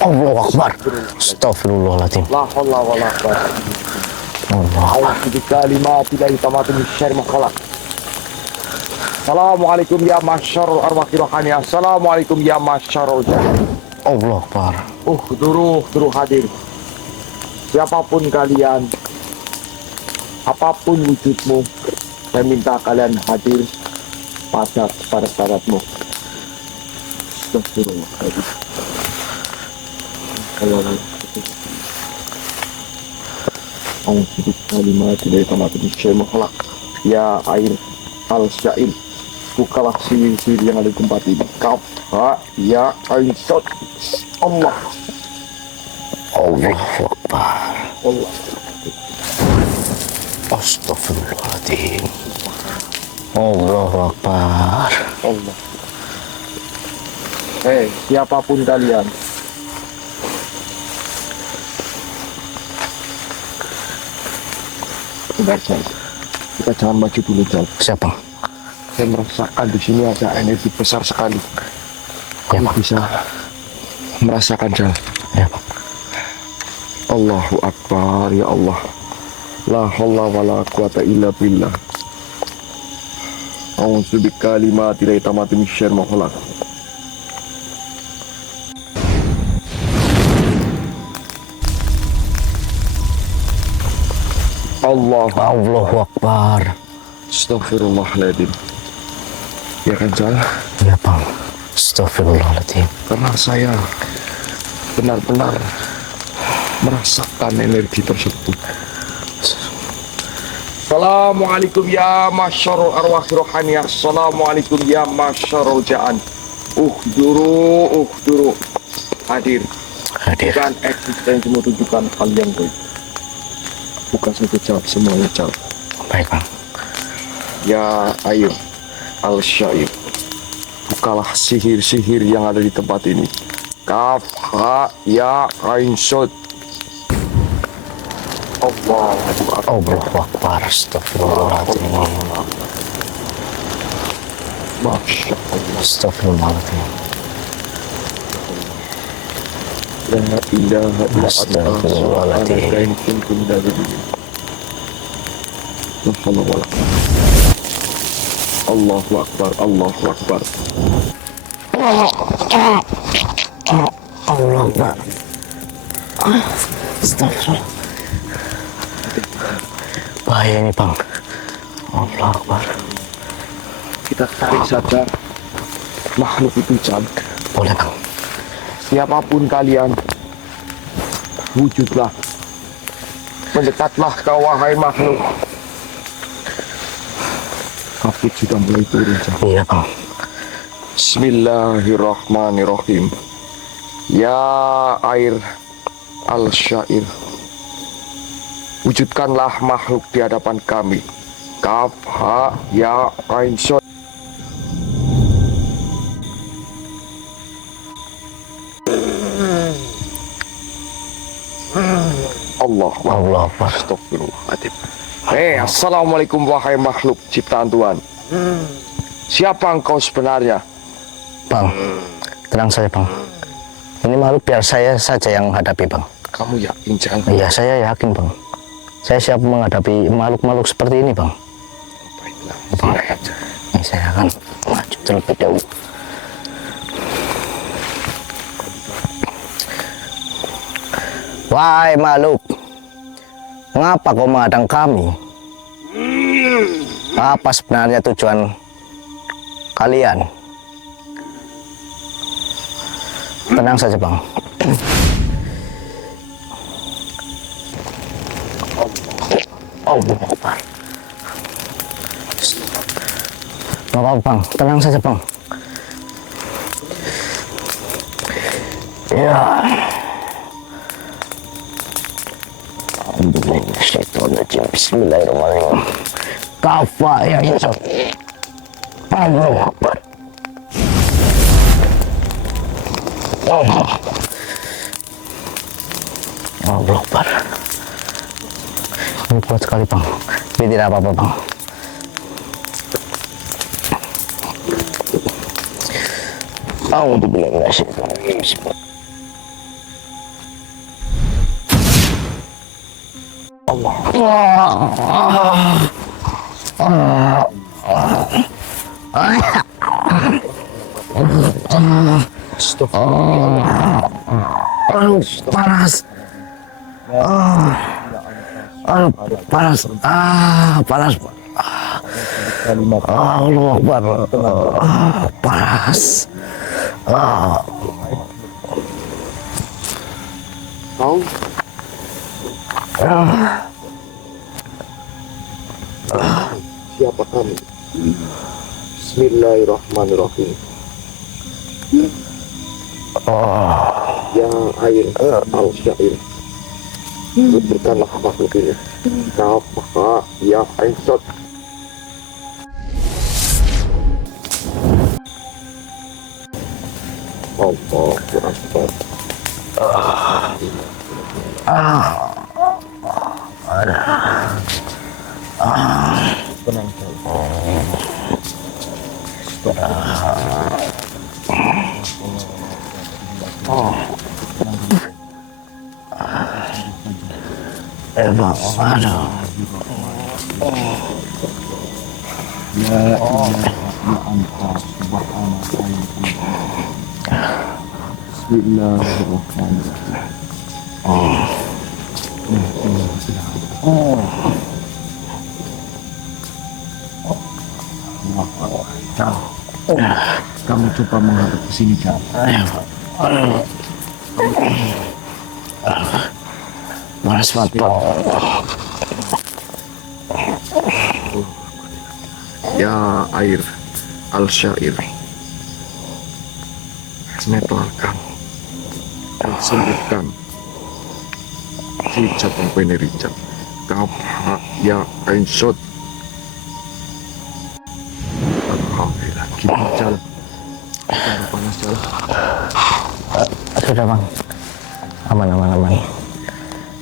Allahu Akbar. Astagfirullahaladzim. La haula wala quwwata illa billah. Kalimati la tamatu min syarri ma khalaq. Assalamualaikum ya masyarul arwah rohani. Assalamualaikum ya masyarul jahil. Allahu Akbar. Duru hadir. Siapapun kalian, apapun wujudmu, saya minta kalian hadir pada syaratmu. Astagfirullahaladzim. Kalimat tidak tamat di syai'ul khalaq. Ya air al-syair, bukalah sihir-sihir yang ada di tempat ini. Kaf, ha, ya, ain, sod. Allah. Allahu Akbar. Allah. Astagfirullahaladzim. Allahu Akbar. Allah. Siapapun kalian, kita jangan maju dulu, Jal. Siapa? Saya merasakan di sini ada energi besar sekali. Ya, Aku Pak. bisa merasakan, Jal. Ya, Pak. Allahu Akbar, ya Allah. La haula wala quwata illa billah. A'udzu bikalimati la tamati min syarri ma khalaq. Allahu Akbar. Astagfirullahaladzim. Ya kan, Jal? Ya, Bang. Astagfirullahaladzim. Karena saya benar-benar merasakan energi tersebut. Assalamualaikum ya masyarul arwah rohani. Assalamualaikum ya masyarul ja'an. Uhduru. Hadir. Bukan eksistensimu, tunjukkan hal yang baik. Bukan saja jawab, semuanya jawab. Baik, Bang. Ya air al-syair, bukalah sihir-sihir yang ada di tempat ini. Kaf, ha, ya, ain, sod. Allahu Akbar. Astagfirullahaladzim. Masya Allah. Astagfirullahaladzim. La ilaha Astagfirullahaladzim. Allahu Akbar. Allahu Akbar. Allahu Akbar. Astagfirullah. Bahaya ini, Bang. Allahu Akbar. Kita tarik saja makhluk itu, Jal. Boleh, Bang. Siapapun kalian, wujudlah, mendekatlah kau wahai makhluk. Hafid sudah mulai turun, Jal. Iya, Bang. Bismillahirrahmanirrahim. Ya air al-syair, wujudkanlah makhluk di hadapan kami. Kaf, ha, ya, ain, sod. Allahu Akbar. Astagfirullahaladzim. Assalamualaikum wahai makhluk ciptaan Tuhan. Siapa engkau sebenarnya? Bang, tenang saja, Bang. Ini makhluk biar saya saja yang hadapi, Bang. Kamu yakin, Jal? Iya, saya yakin, Bang. Saya siap menghadapi makhluk-makhluk seperti ini, Bang. Baiklah, Bang. silakan, Jal. Ini saya akan maju terlebih dahulu. Wahai makhluk, mengapa kau menghadang kami? Apa sebenarnya tujuan kalian? Tenang saja, Bang. Allahu Akbar. Nggak apa-apa, Bang. Tenang saja, Bang. Ya. Bismillahirrahmanirrahim. Kafa ya Yusuf. Allahu Akbar. Allahu Akbar. Ini kuat sekali, Bang. Ini tidak apa-apa, Bang. A'udzubillahi minasyaitonir rajim. Aduh, panas. Aduh, panas. Panas. Allah Akbar. Panas. Kau siapa kamu? Bismillahirrahmanirrahim. Ya air al-syair, berikanlah makhluk ini. Kau maka ya ain sot. Allahu Akbar. Tenang Bang, aduh. Ya anta subhanaka. Bismillahirrahmanirrahim. Kamu coba menghadap ke sini, Kak. Panas banget, Bang. Ya air al-syair, netlalkan dan sembuhkan hijab yang benar hijab. Kau ya ain sot. Alhamdulillah, kita jalan. Kita panas jalan. Sudah, Bang. Aman.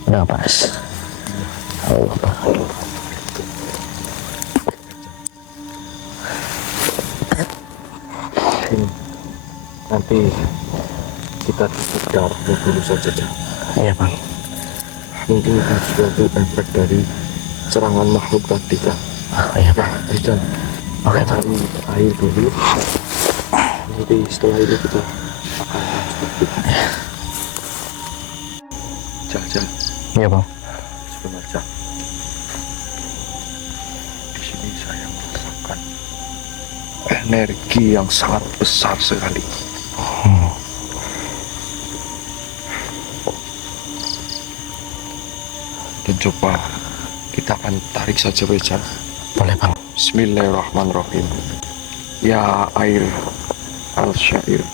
Udah panas. Allah Akbar. Nanti kita tutup darahnya dulu saja, Cak. Iya, Bang. Mungkin itu suatu efek dari serangan makhluk tadi, Cak. Iya, Bang. Rizal, Oke, Bang. cari air dulu. Nanti setelah itu kita akan lanjut. Cak. Iya, Bang. Sebentar, Cak. Di sini saya merasakan energi yang sangat besar sekali. Dan coba kita akan tarik saja, Cak. Boleh, Bang. Bismillahirrahmanirrahim. Ya air al-syair,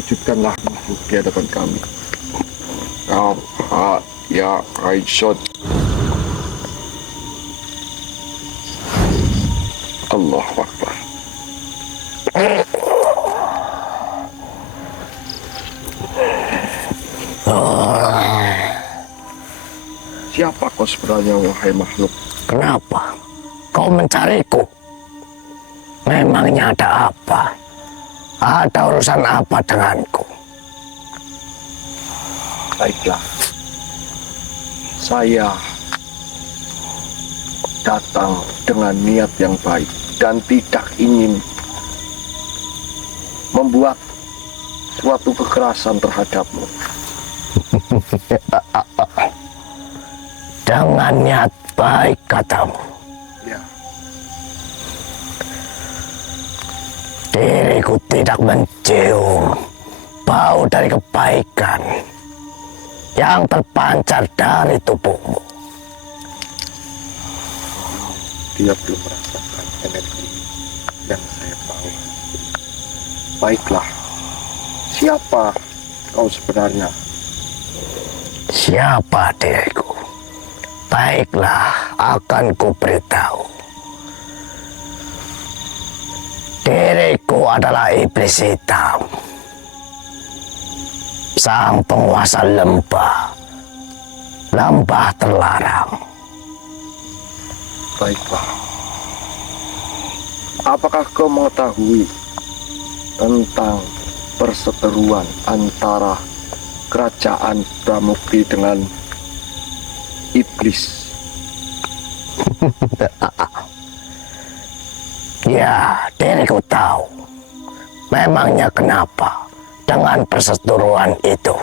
wujudkanlah makhluk di hadapan kami. Ya ain sot. Allahu Akbar. Siapa kau sebenarnya, wahai makhluk? Kenapa kau mencariku? Memangnya ada apa? Ada urusan apa denganku? Baiklah, saya datang dengan niat yang baik dan tidak ingin membuat suatu kekerasan terhadapmu. Dengan niat baik katamu. Ya, Diriku tidak mencium bau dari kebaikan yang terpancar dari tubuhmu. dia belum merasakan energi yang saya bawa. Baiklah, siapa kau sebenarnya? Siapa diriku? Baiklah, akan kuberitahu. Diriku adalah iblis hitam, sang penguasa lembah terlarang. Baiklah, apakah kau mengetahui tentang perseteruan antara kerajaan Bramukti dengan iblis. Ya, diriku tahu. Memangnya kenapa dengan perseteruan itu?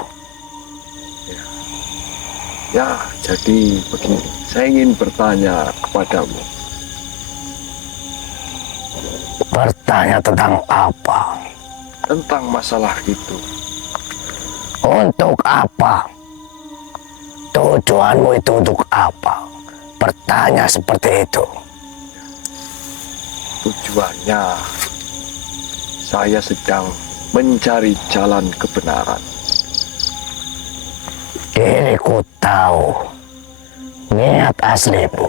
Ya, jadi begini. Saya ingin bertanya kepadamu. Bertanya tentang apa? Tentang masalah itu. Untuk apa? Tujuanmu itu untuk apa? Bertanya seperti itu. Tujuannya, saya sedang mencari jalan kebenaran. Diriku tahu niat aslimu.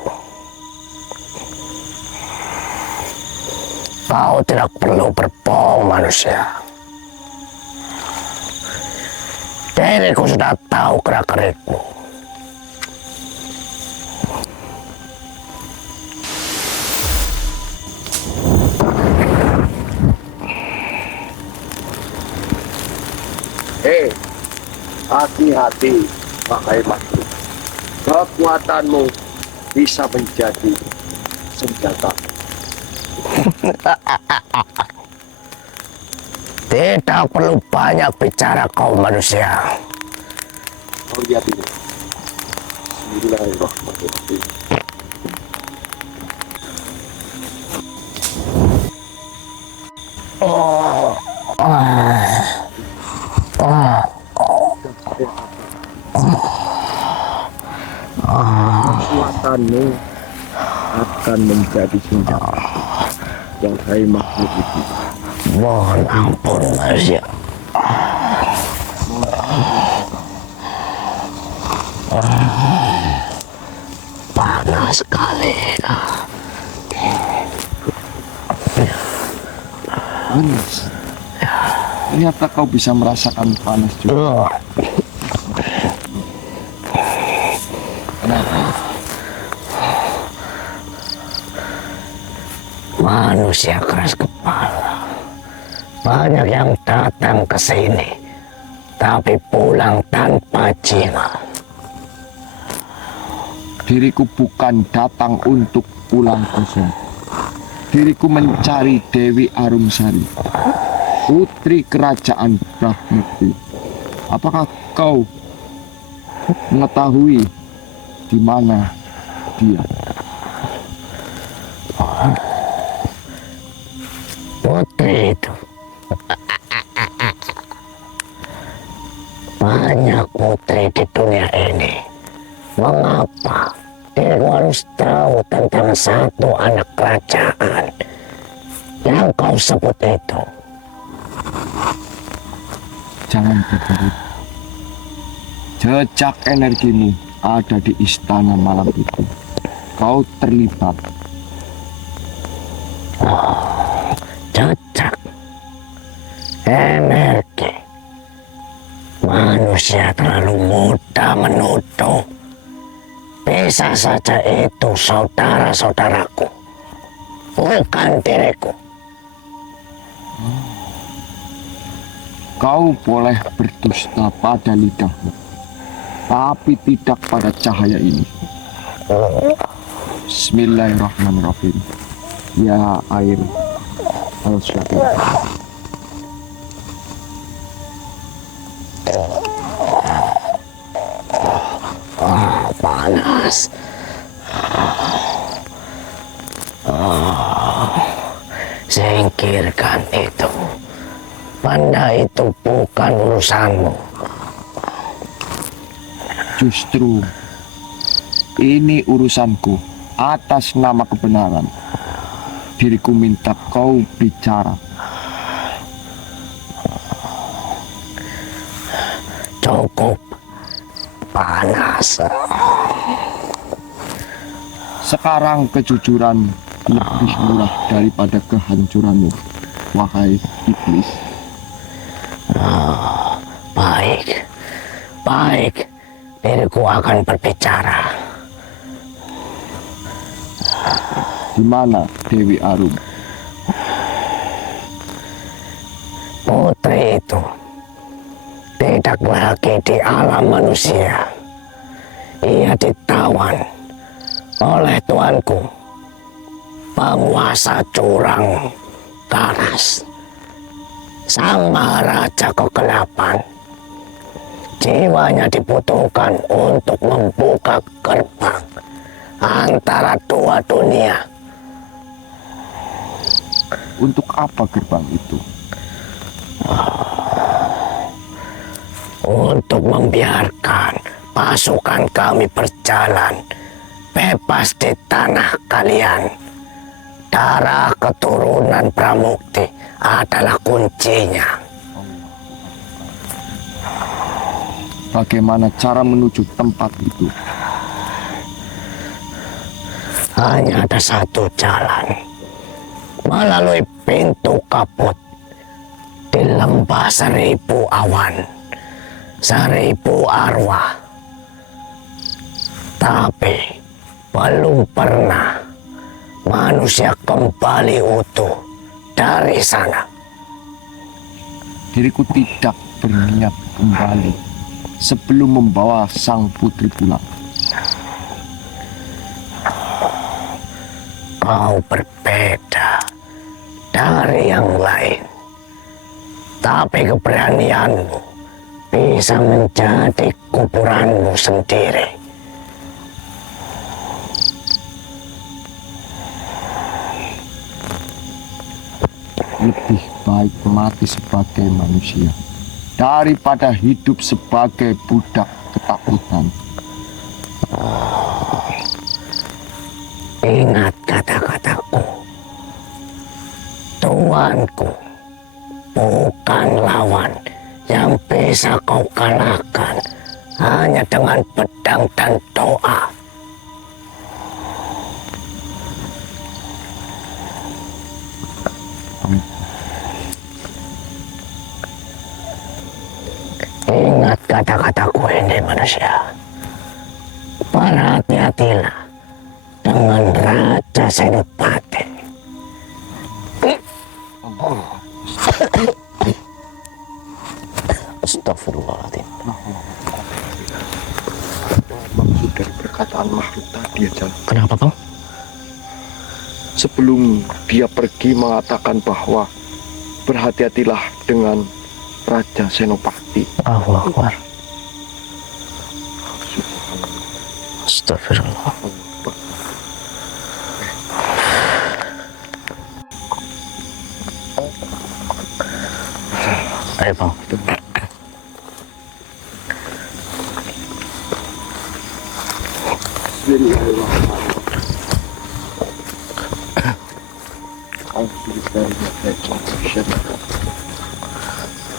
Kau tidak perlu berbohong, manusia. Diriku sudah tahu gerak-gerikmu. Hei, hati-hati, wahai makhluk. Kekuatanmu bisa menjadi senjata. Tidak perlu banyak bicara kau manusia. Kau lihat ini. Bismillahirrahmanirrahim. Kekuatanmu akan menjadi senjata. Wahai makhluk itu. Mohon ampun, manusia. Panas sekali. Panas. Ternyata kau bisa merasakan panas juga. Kenapa? Manusia keras kepala. Banyak yang datang ke sini, tapi pulang tanpa jiwa. Diriku bukan datang untuk pulang kosong. Diriku mencari Dewi Arumsari, putri kerajaan Brahmati. Apakah kau mengetahui di mana dia? Putri itu. Banyak putri di dunia ini. Mengapa diriku harus tahu tentang satu anak kerajaan yang kau sebut itu? Jangan tertarik. Jejak energimu ada di istana malam itu. Kau terlibat. Jejak energi. Manusia terlalu mudah menuduh. Bisa saja itu saudara-saudaraku, bukan diriku. Kau boleh berdusta pada lidahmu, tapi tidak pada cahaya ini. Bismillahirrahmanirrahim. Ya air al-syakir. Panas. Singkirkan itu. Benda itu bukan urusanmu. Justru ini urusanku atas nama kebenaran. Diriku minta kau bicara. Cukup panas. Sekarang kejujuran lebih murah daripada kehancuranmu, wahai iblis. Baik, baik. Diriku akan berbicara. Di mana Dewi Arum? Putri itu tidak lagi di alam manusia. ia ditawan oleh tuanku, penguasa curang Karas, sang maharaja kegelapan. Jiwanya dibutuhkan untuk membuka gerbang antara dua dunia. Untuk apa gerbang itu? Untuk membiarkan pasukan kami berjalan bebas di tanah kalian. Darah keturunan Pramukti adalah kuncinya. Bagaimana cara menuju tempat itu? Hanya ada satu jalan, melalui pintu kaput di lembah seribu awan, seribu arwah. Tapi belum pernah manusia kembali utuh dari sana. Diriku tidak berniat kembali sebelum membawa sang putri pulang. Kau berbeda dari yang lain, tapi keberanianmu bisa menjadi kuburanmu sendiri. Lebih baik mati sebagai manusia daripada hidup sebagai budak ketakutan. Ingat kata-kataku, tuanku bukan lawan yang bisa kau kalahkan hanya dengan pedang dan doa. Ingat kata-kataku ini manusia. Berhati-hatilah dengan Raja Senopati. Astagfirullahaladzim. Maksud dari perkataan makhluk tadi ya, Jan. Kenapa, Bang? Sebelum dia pergi mengatakan bahwa berhati-hatilah dengan Raja Senopati. Allahu Akbar. Astagfirullah. Ayo, Bang.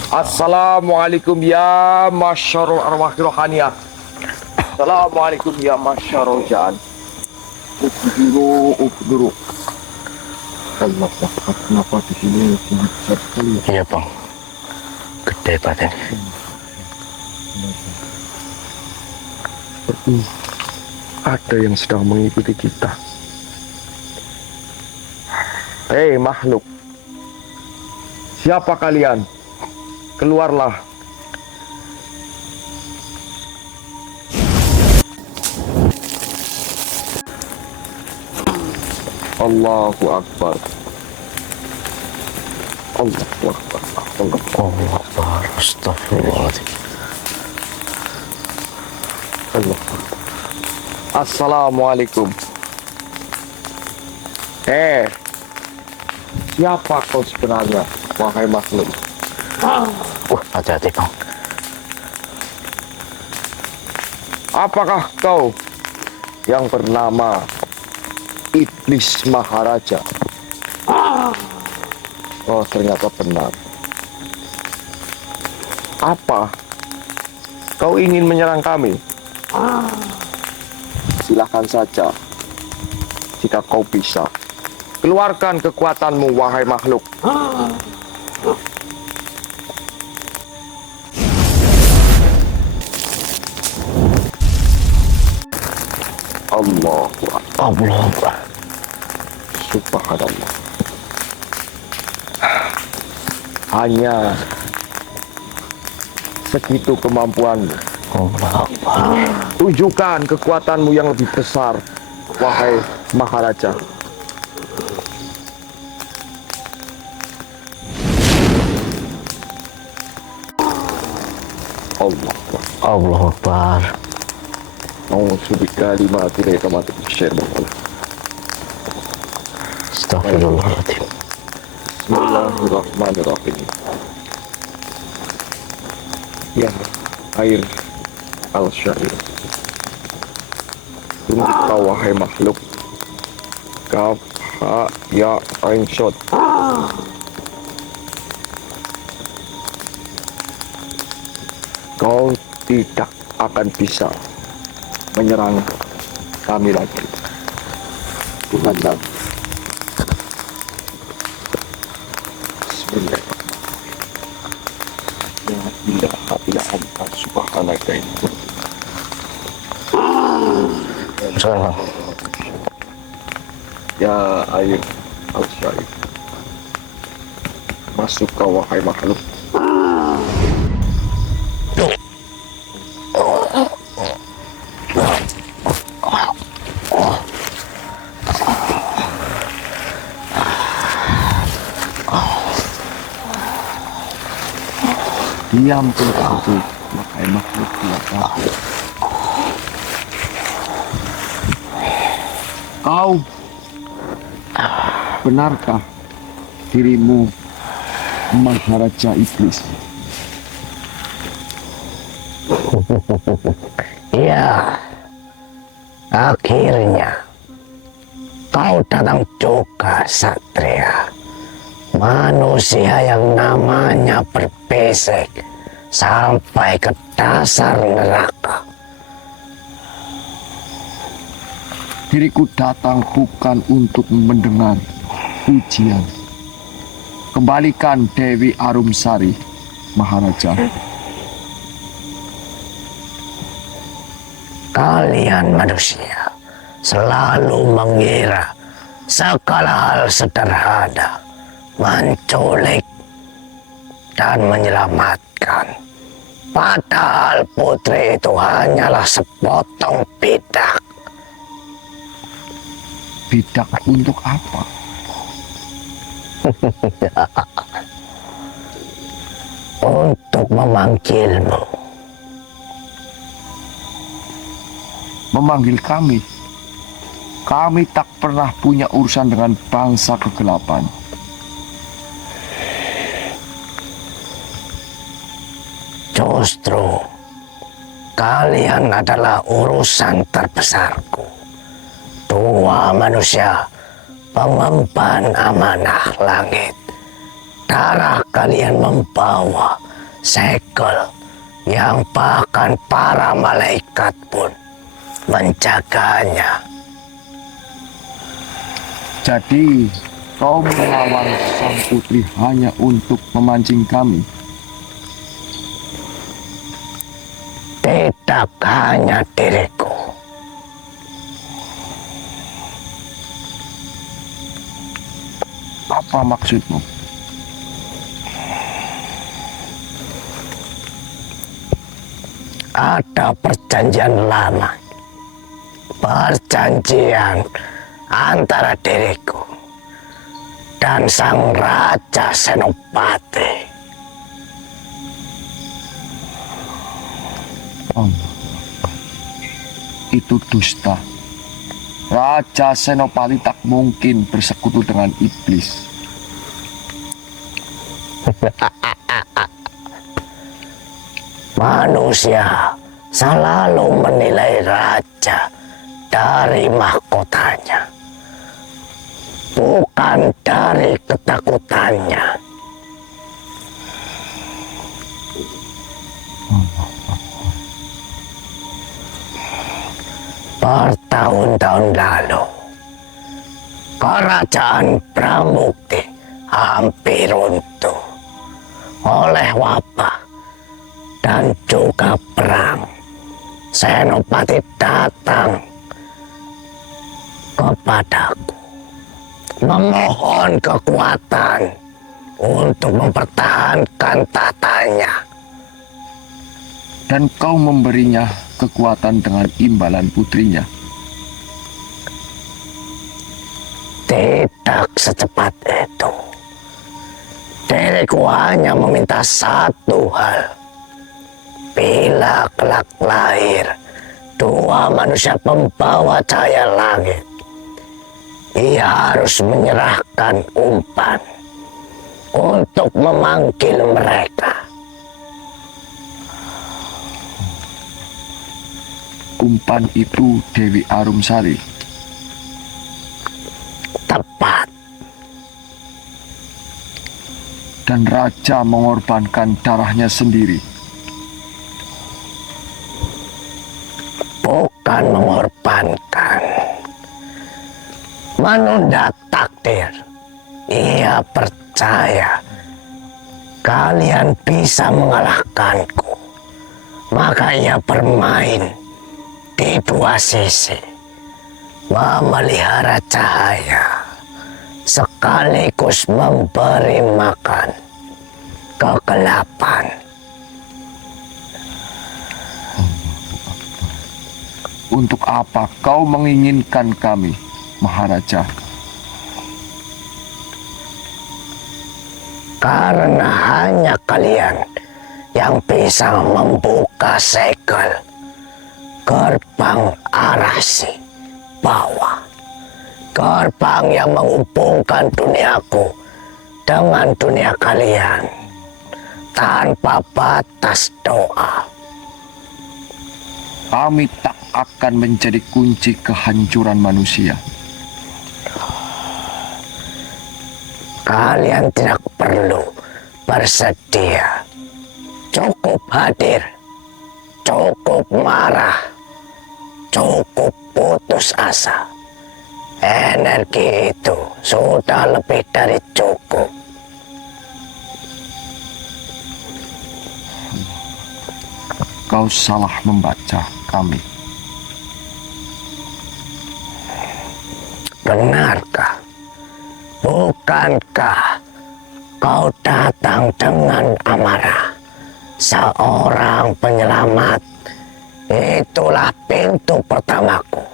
Assalamualaikum ya masyarul arwah rohaniyah. Assalamualaikum ya masyarul jaan. Ukduru. Allah, kenapa di sini sangat besar sekali ya? Iya, Bang. Gede badan. Seperti ada yang sedang mengikuti kita. Hei makhluk, siapa kalian? Keluarlah. Allahu Akbar. Allahu Akbar. Allahu Akbar. Astagfirullahaladzim. Allah. Assalamualaikum. Siapa kau sebenarnya, wahai makhluk? Hati-hati, Bang. Apakah kau yang bernama Iblis Maharaja? Oh, ternyata benar. Apa? Kau ingin menyerang kami? Silahkan saja. Jika kau bisa. Keluarkan kekuatanmu, wahai makhluk. Allahu Akbar. Subhanallah. Hanya segitu kemampuanmu. Allah Akbar. Tunjukkan kekuatanmu yang lebih besar, wahai Maharaja. Allah Akbar. Allah Akbar. A'udzu bikalimati rahmatik syaitanir rajim. Astagfirullahaladzim. Bismillahirrahmanirrahim. Ya, air al-syair. Untuk kau wahai makhluk. Kaf, ha, ya, ain, shot. Kau tidak akan bisa menyerang kami lagi. Tuhan dan Bismillahirrahmanirrahim. La ilaha illa anta subhanaka inni kuntu. Sekarang. Ya air al-syair. Masuk kau wahai makhluk. Diam tertentu, wahai makhluk belakang. Kau, benarkah dirimu Maharaja Iblis? Ya, akhirnya kau datang juga, Satria. Manusia yang namanya berbisik sampai ke dasar neraka. Diriku datang bukan untuk mendengar pujian. Kembalikan Dewi Arumsari, Maharaja. Kalian manusia selalu mengira segala hal sederhana, menculik dan menyelamatkan. Padahal putri itu hanyalah sepotong bidak. Bidak untuk apa? Untuk memanggilmu. Memanggil kami. Kami tak pernah punya urusan dengan bangsa kegelapan. Justru kalian adalah urusan terbesarku. Dua manusia pengemban amanah langit. Darah kalian membawa segel yang bahkan para malaikat pun menjaganya. Jadi kau melawan sang putri hanya untuk memancing kami. Tidak hanya diriku. Apa maksudmu? Ada perjanjian lama. Perjanjian antara diriku dan sang Raja Senopati. Itu dusta. Raja Senopati tak mungkin bersekutu dengan iblis. Manusia selalu menilai raja dari mahkotanya, bukan dari ketakutannya. Bertahun-tahun lalu, kerajaan Bramukti hampir runtuh oleh wabah dan juga perang. Senopati datang kepadaku memohon kekuatan untuk mempertahankan tahtanya. dan kau memberinya kekuatan dengan imbalan putrinya. Tidak secepat itu. Diriku hanya meminta satu hal. Bila kelak lahir dua manusia pembawa cahaya langit, ia harus menyerahkan umpan untuk memanggil mereka. Umpan itu Dewi Arumsari. Tepat. Dan raja mengorbankan darahnya sendiri. Bukan mengorbankan, menunda takdir. Ia percaya kalian bisa mengalahkanku, maka ia bermain di dua sisi, memelihara cahaya sekaligus memberi makan kegelapan. Untuk apa kau menginginkan kami, Maharaja? Karena hanya kalian yang bisa membuka segel gerbang Arasi bawah. Gerbang yang menghubungkan duniaku dengan dunia kalian tanpa batas doa. Kami tak akan menjadi kunci kehancuran manusia. Kalian tidak perlu bersedia. Cukup hadir, cukup marah, cukup putus asa. Energi itu sudah lebih dari cukup. Kau salah membaca kami. Benarkah? Bukankah kau datang dengan amarah? Seorang penyelamat. Itulah pintu pertamaku.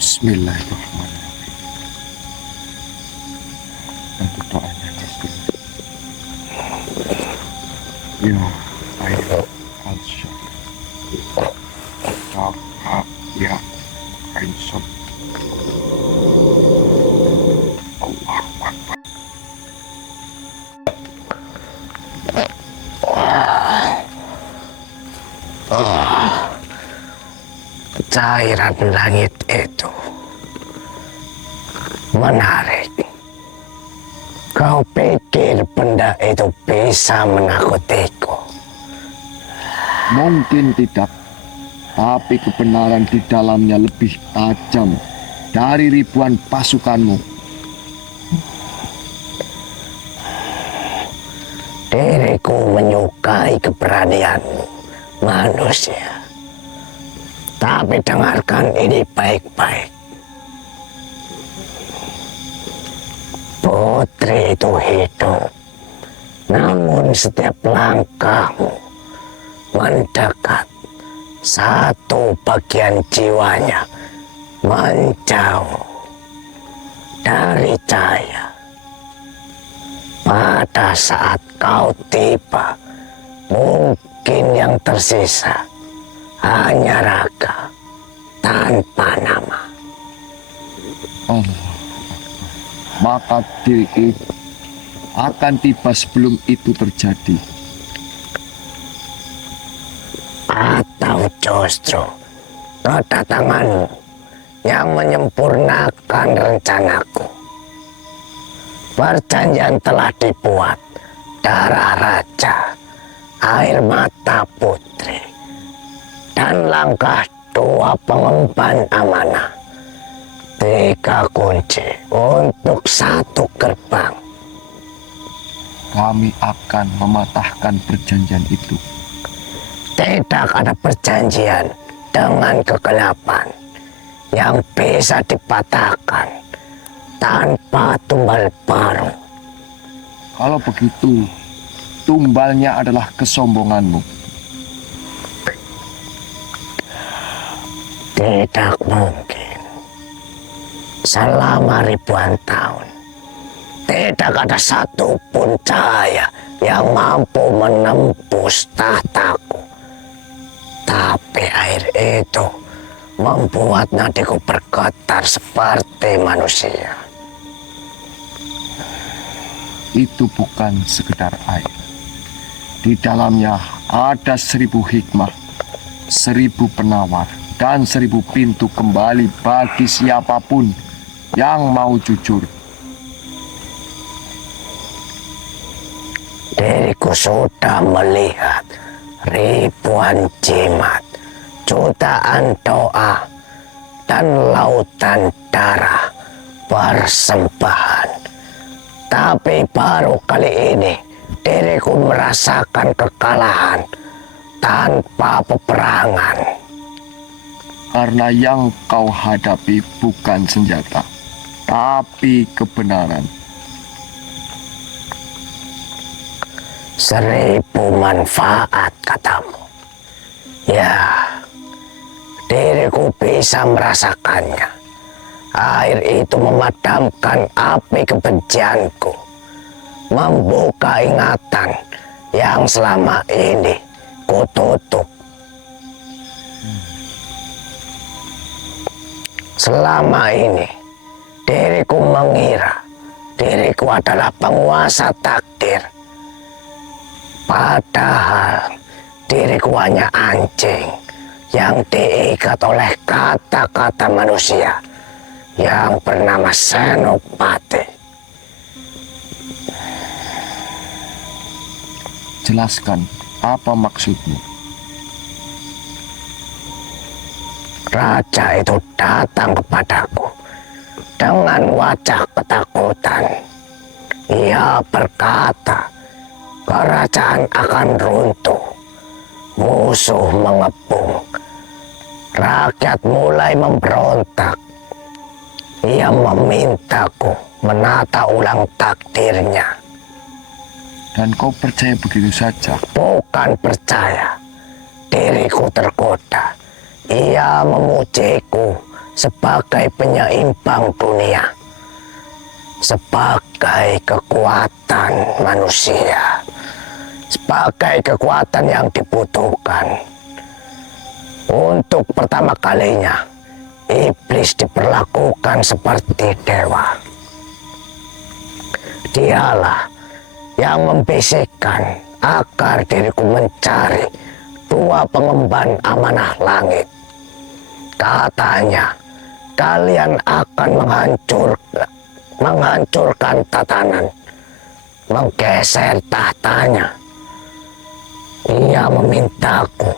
Bismillahirrahmanirrahim. Untuk doanya ya ayo alsya ya ainsot Allah Akbar. Cairan langit itu menarik. Kau pikir benda itu bisa menakutiku? Mungkin tidak, tapi kebenaran di dalamnya lebih tajam dari ribuan pasukanmu. Diriku menyukai keberanianmu, manusia. Tapi dengarkan ini baik-baik. Putri itu hidup, namun setiap langkahmu mendekat, satu bagian jiwanya menjauh dari cahaya. Pada saat kau tiba, mungkin yang tersisa hanya raga tanpa nama. Maka diriku akan tiba sebelum itu terjadi. Atau justru kedatanganmu yang menyempurnakan rencanaku. Perjanjian telah dibuat, darah raja, air mata putri, dan langkah dua pengemban amanah. 3 kunci untuk 1 gerbang. Kami akan mematahkan perjanjian itu. Tidak ada perjanjian dengan kegelapan. yang bisa dipatahkan tanpa tumbal baru. Kalau begitu, tumbalnya adalah kesombonganmu. Tidak mungkin. Selama ribuan tahun, tidak ada satupun cahaya yang mampu menembus tahtaku. Tapi air itu membuat nadiku bergetar seperti manusia. Itu bukan sekedar air. Di dalamnya ada 1000 hikmah, 1000 penawar, dan 1000 pintu kembali bagi siapapun yang mau jujur. Diriku sudah melihat ribuan jimat, jutaan doa, dan lautan darah persembahan. Tapi baru kali ini diriku merasakan kekalahan tanpa peperangan. Karena yang kau hadapi bukan senjata, tapi kebenaran. 1000 manfaat katamu. Ya, diriku bisa merasakannya. Air itu memadamkan api kebencianku, membuka ingatan yang selama ini kututup. Selama ini diriku mengira diriku adalah penguasa takdir. Padahal diriku hanya anjing yang diikat oleh kata-kata manusia yang bernama Senopati. Jelaskan apa maksudmu. Raja itu datang kepadaku dengan wajah ketakutan. Ia berkata, kerajaan akan runtuh, musuh mengepung, rakyat mulai memberontak. Ia memintaku menata ulang takdirnya. Dan kau percaya begitu saja? Bukan percaya, diriku tergoda. Ia memujiku sebagai penyeimbang dunia, sebagai kekuatan manusia, sebagai kekuatan yang dibutuhkan. Untuk pertama kalinya, iblis diperlakukan seperti dewa. Dialah yang membisikkan agar diriku mencari 2 pengemban amanah langit. Katanya, kalian akan menghancurkan tatanan, menggeser tahtanya. Ia memintaku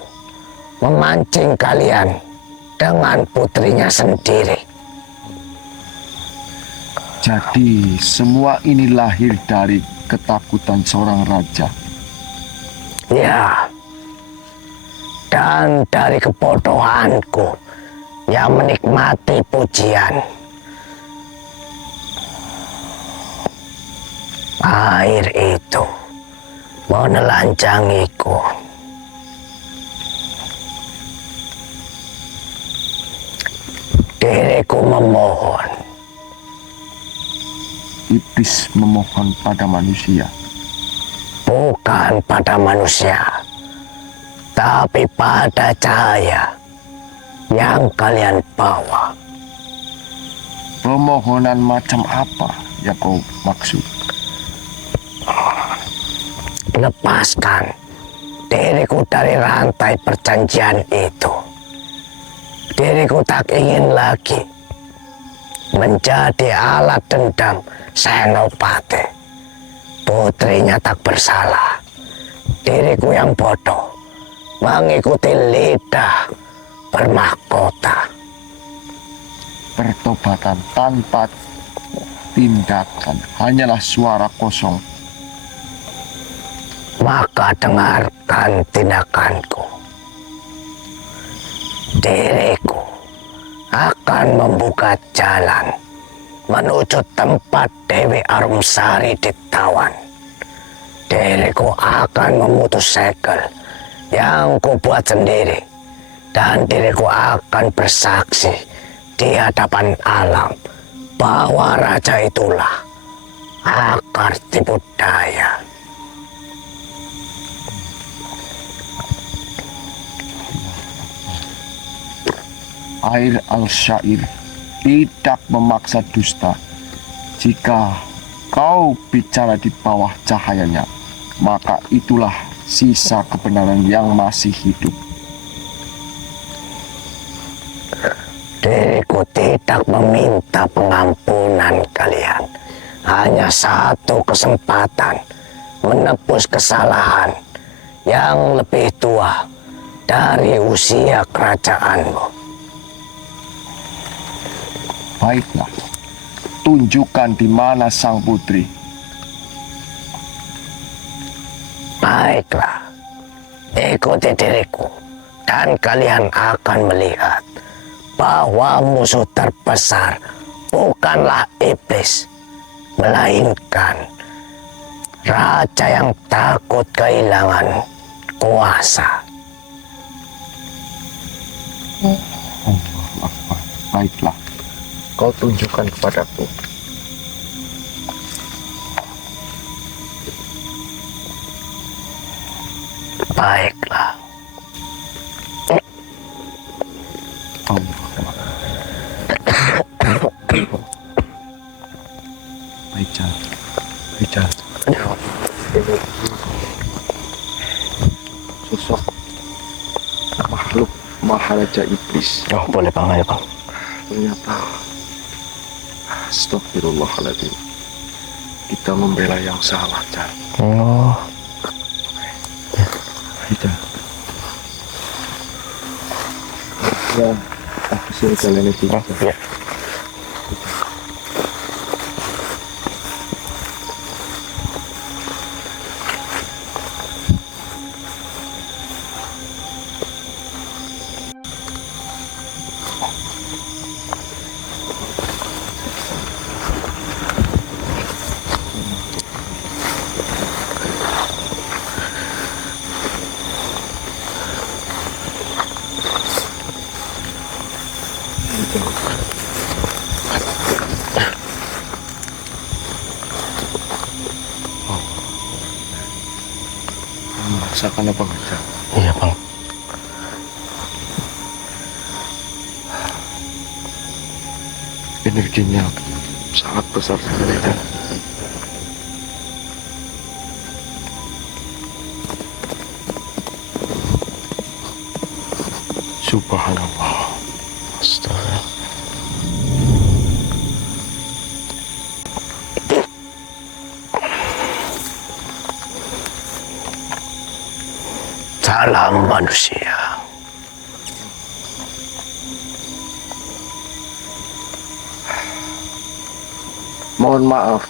memancing kalian dengan putrinya sendiri. Jadi semua ini lahir dari ketakutan seorang raja. Ya, dan dari kebodohanku yang menikmati pujian. Air itu menelanjangiku. Diriku memohon. Iblis memohon pada manusia. Bukan pada manusia, tapi pada cahaya yang kalian bawa. Permohonan macam apa yang kau maksud? Lepaskan diriku dari rantai perjanjian itu. Diriku tak ingin lagi menjadi alat dendam Senopati. Putrinya tak bersalah. Diriku yang bodoh mengikuti lidah bermahkota. Pertobatan tanpa tindakan hanyalah suara kosong. Maka dengarkan tindakanku. Diriku akan membuka jalan menuju tempat Dewi Arumsari ditawan. Diriku akan memutus segel yang kubuat sendiri, dan diriku akan bersaksi di hadapan alam bahwa raja itulah akar tipu daya. Air al-syair tidak memaksa dusta. Jika kau bicara di bawah cahayanya, maka itulah sisa kebenaran yang masih hidup. Diriku tidak meminta pengampunan kalian. Hanya satu kesempatan menebus kesalahan yang lebih tua dari usia kerajaanmu. Baiklah, tunjukkan di mana sang putri. Baiklah, ikuti diriku dan kalian akan melihat bahwa musuh terbesar bukanlah iblis, melainkan raja yang takut kehilangan kuasa. Baiklah, kau tunjukkan kepadaku. Baiklah. Baiklah. Sosok makhluk Maharaja Iblis. Oh, boleh Bang, ayo Bang. Ternyata astagfirullahaladzim, kita membela yang salah, Jan. Oh. Jan. Ya, aku suruh kalian itu. Oh, ya. Merasakan apa enggak, Jan? Iya Bang. Energinya sangat besar sekali, Jan. Subhanallah. Astaga. Salam manusia. Mohon maaf,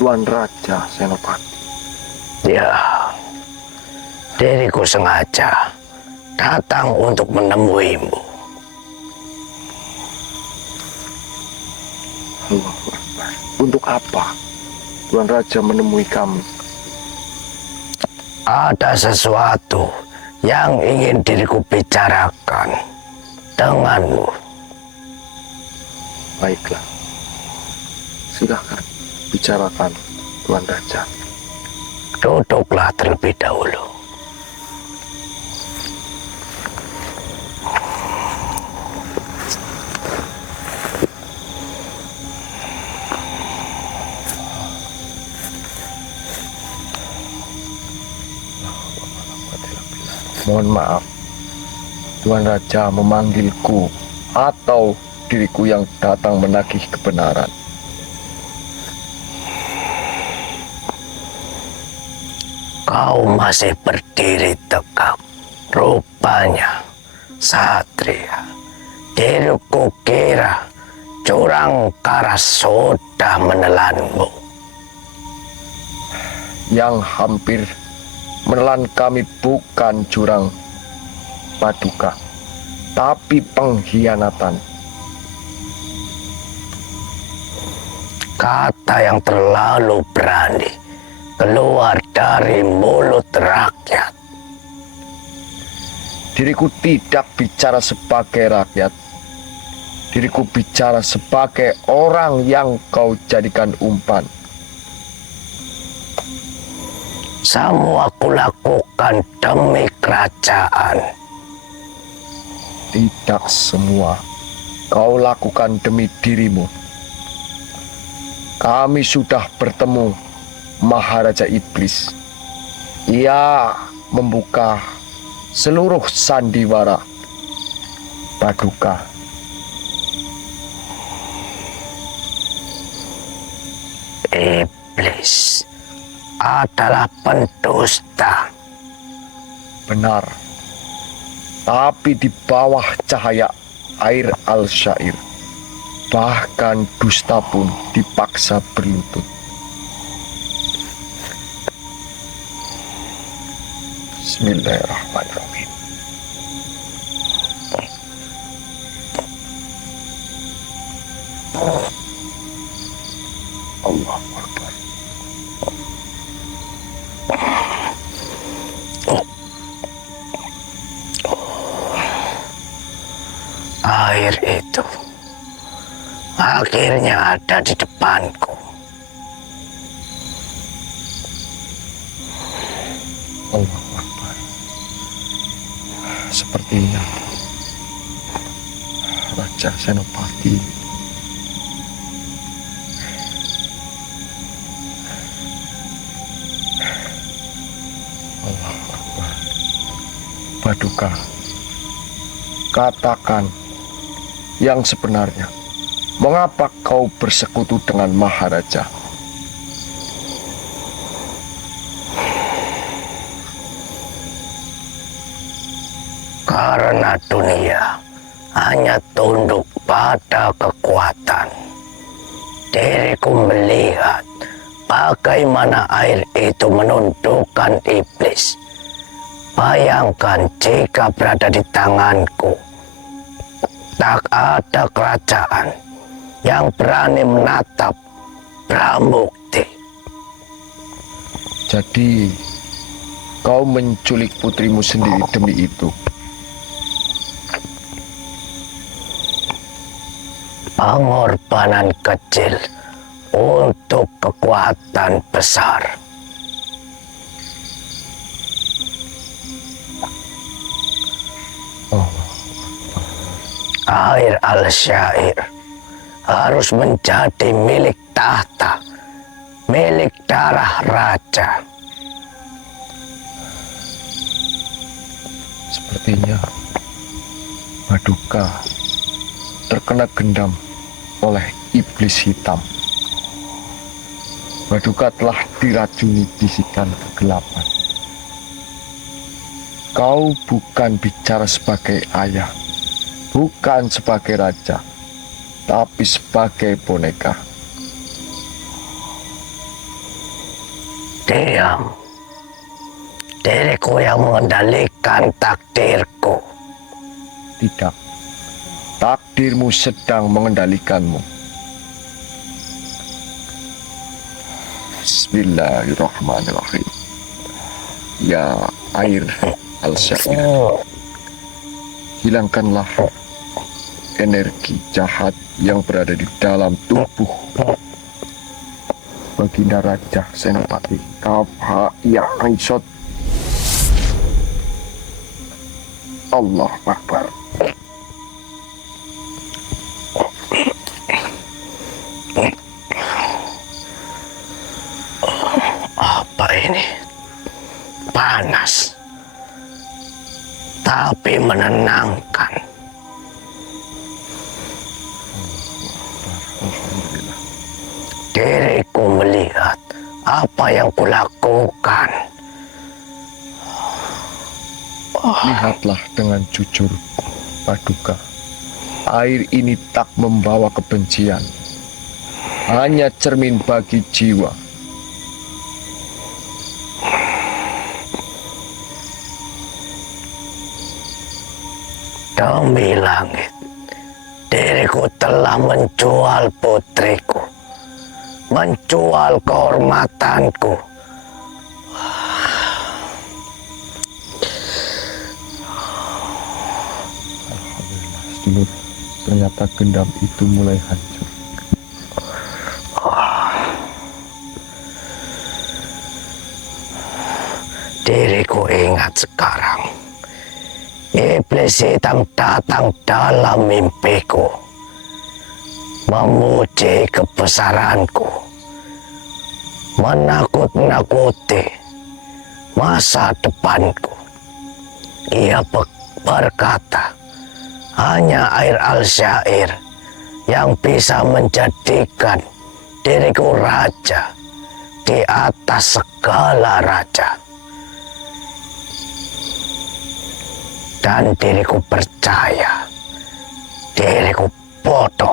Tuan Raja Senopati. Ya, diriku sengaja datang untuk menemuimu. Allahu Akbar. Untuk apa Tuan Raja menemui kami? Ada sesuatu yang ingin diriku bicarakan denganmu. Baiklah, silakan bicarakan, Tuan Raja. Duduklah terlebih dahulu. Mohon maaf, Tuan Raja memanggilku atau diriku yang datang menagih kebenaran. Kau masih berdiri tegak. Rupanya Satria. Diriku kira curang karas sudah menelanmu. Yang hampir menelan kami bukan jurang Paduka, tapi pengkhianatan. Kata yang terlalu berani keluar dari mulut rakyat. Diriku tidak bicara sebagai rakyat. Diriku bicara sebagai orang yang kau jadikan umpan. Semua kulakukan demi kerajaan. Tidak semua kau lakukan demi dirimu. Kami sudah bertemu Maharaja Iblis. Ia membuka seluruh sandiwara Paduka. Iblis adalah pendusta. Benar. Tapi di bawah cahaya air al-syair, bahkan dusta pun dipaksa berlutut. Bismillahirrahmanirrahim. Allahu Akbar. Air itu akhirnya ada di depanku. Allahu Akbar. Sepertinya Raja Senopati Allahu Akbar. Paduka, katakan yang sebenarnya. Mengapa kau bersekutu dengan Maharaja? Karena dunia hanya tunduk pada kekuatan. Diriku melihat bagaimana air itu menundukkan iblis. Bayangkan jika berada di tanganku, tak ada kerajaan yang berani menatap Bramukti. Jadi, kau menculik putrimu sendiri demi itu. Pengorbanan kecil untuk kekuatan besar. Oh, Air al-syair harus menjadi milik tahta, milik darah raja. sepertinya Paduka terkena gendam oleh iblis hitam. Paduka telah diracuni bisikan kegelapan. Kau bukan bicara sebagai ayah, bukan sebagai raja, tapi sebagai boneka. Diam. Diriku yang mengendalikan takdirku. Tidak, takdirmu sedang mengendalikanmu. Bismillahirrahmanirrahim. Ya air al-syair, hilangkanlah energi jahat yang berada di dalam tubuh Baginda Raja Senopati. Kaf ha ya ain sod. Allah Akbar. Apa ini? Panas. Tapi menenangkan. Alhamdulillah. Diriku melihat apa yang kulakukan. Lihatlah dengan jujur, Paduka. Air ini tak membawa kebencian. Hanya cermin bagi jiwa. Demi langit, diriku telah menjual putriku, menjual kehormatanku. Sedulur, ternyata gendam itu mulai hancur. Diriku ingat sekarang, iblis hitam datang dalam mimpiku, memuji kebesaranku, menakut-nakuti masa depanku. Ia berkata, hanya air al-syair yang bisa menjadikan diriku raja di atas segala raja. Dan diriku percaya, diriku bodoh,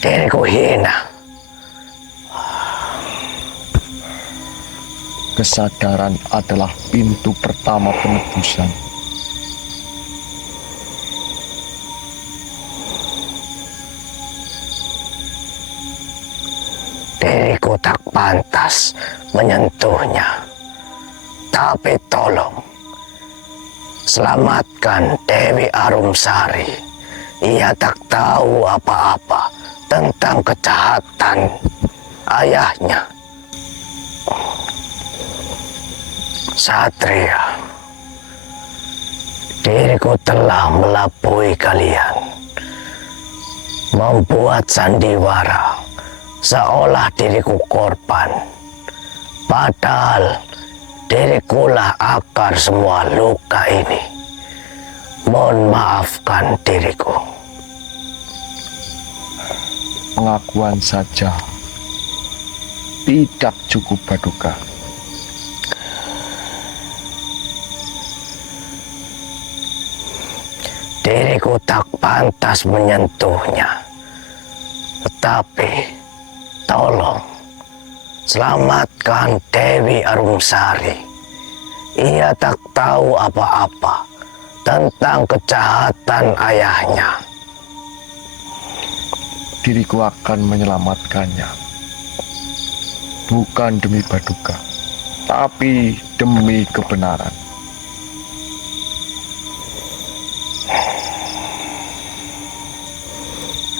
diriku hina. Kesadaran adalah pintu pertama penebusan. Diriku tak pantas menyentuhnya. Tapi tolong, selamatkan Dewi Arumsari. Ia tak tahu apa-apa tentang kejahatan ayahnya. Satria, diriku telah melabui kalian, membuat sandiwara seolah diriku korban, padahal dirikulah akar semua luka ini. Mohon maafkan diriku. Pengakuan saja tidak cukup, Baduka. Diriku tak pantas menyentuhnya. Tetapi tolong selamatkan Dewi Arumsari. Ia tak tahu apa-apa tentang kejahatan ayahnya. Diriku akan menyelamatkannya. Bukan demi Baduka, tapi demi kebenaran.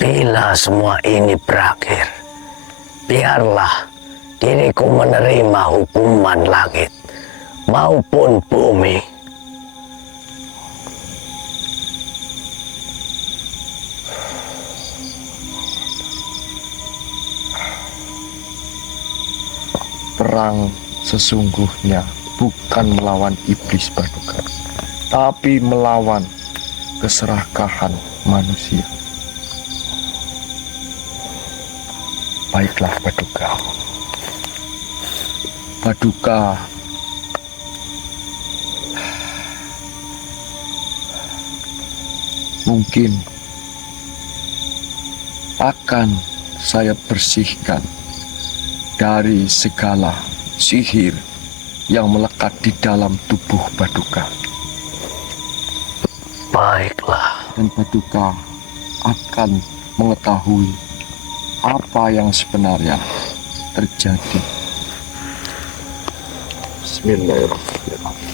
Bila semua ini berakhir, biarlah diriku menerima hukuman langit maupun bumi. Perang sesungguhnya bukan melawan iblis, Baduka, tapi melawan keserakahan manusia. Baiklah, Baduka. Baduka mungkin akan saya bersihkan dari segala sihir yang melekat di dalam tubuh Baduka. Baiklah. Dan Baduka akan mengetahui apa yang sebenarnya terjadi. Bismillahirrahmanirrahim.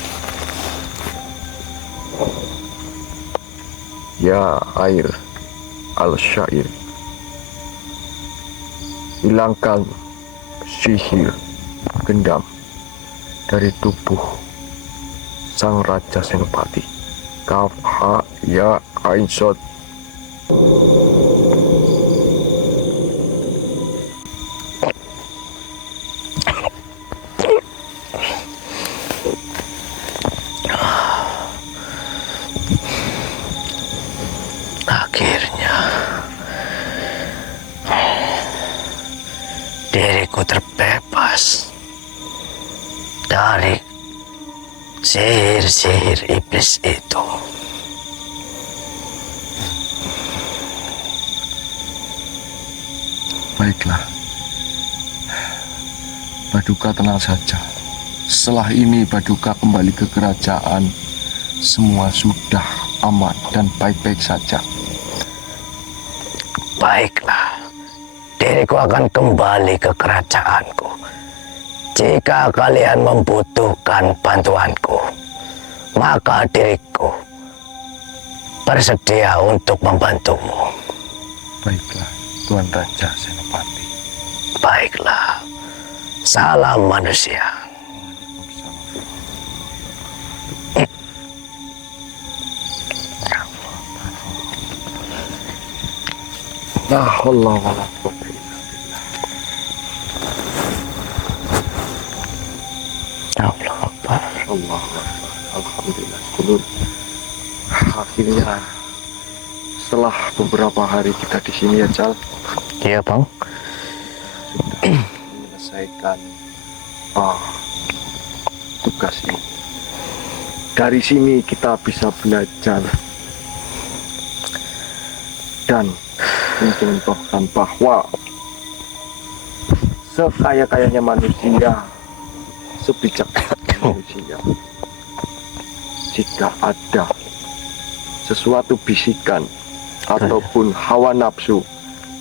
Ya air al-syair, hilangkan sihir gendam dari tubuh sang Raja Senopati. Kaf ha ya ain sod. Akhirnya diriku terbebas dari sihir-sihir iblis itu. Baiklah, Baduka tenang saja. Setelah ini Baduka kembali ke kerajaan. Semua sudah aman dan baik-baik saja. Baiklah, diriku akan kembali ke kerajaanku. Jika kalian membutuhkan bantuanku, maka diriku bersedia untuk membantumu. Baiklah, Tuan Raja Senopati. Baiklah, salam manusia. Ya Allah, wala quwwata illa billah. Allah Akbar. Allah Akbar. Alhamdulillah. Sedulur, akhirnya setelah beberapa hari kita di sini ya, Cal, Iya bang. sudah menyelesaikan tugas ini. Dari sini kita bisa belajar dan mencontohkan bahwa sekaya-kayanya manusia, sebijaknya manusia, jika ada sesuatu bisikan ataupun hawa nafsu,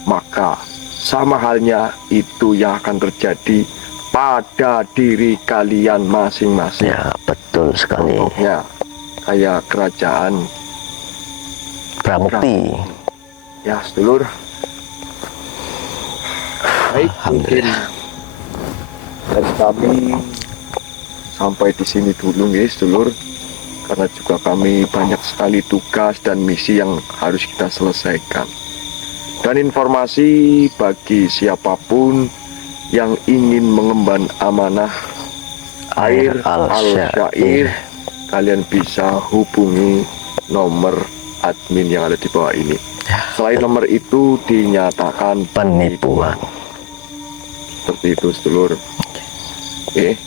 maka sama halnya itu yang akan terjadi pada diri kalian masing-masing. Ya betul sekali. Contohnya kayak kerajaan Pramukti. ya, sedulur. Baik, mungkin dari kami sampai di sini dulu guys, sedulur, karena juga kami banyak sekali tugas dan misi yang harus kita selesaikan. Dan informasi bagi siapapun yang ingin mengemban amanah Air Al-Syair, kalian bisa hubungi nomor admin yang ada di bawah ini. Selain nomor itu dinyatakan Penipuan. seperti itu, sedulur. Oke,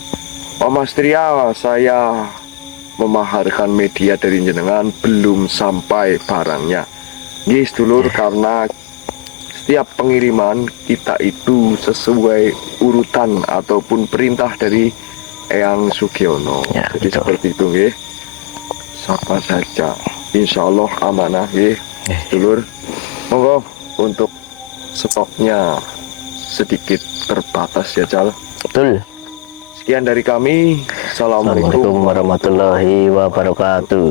Pak Mas Tria, saya memaharkan media dari jenengan belum sampai barangnya. Ini sedulur, karena setiap pengiriman kita itu sesuai urutan ataupun perintah dari Eyang Sugiono. Ya, jadi betul. seperti itu, nggih. Siapa saja, insya Allah amanah, nggih. Sedulur, monggo untuk stoknya sedikit terbatas ya, Cal. Betul. Sekian dari kami. Assalamualaikum Assalamualaikum warahmatullahi wabarakatuh.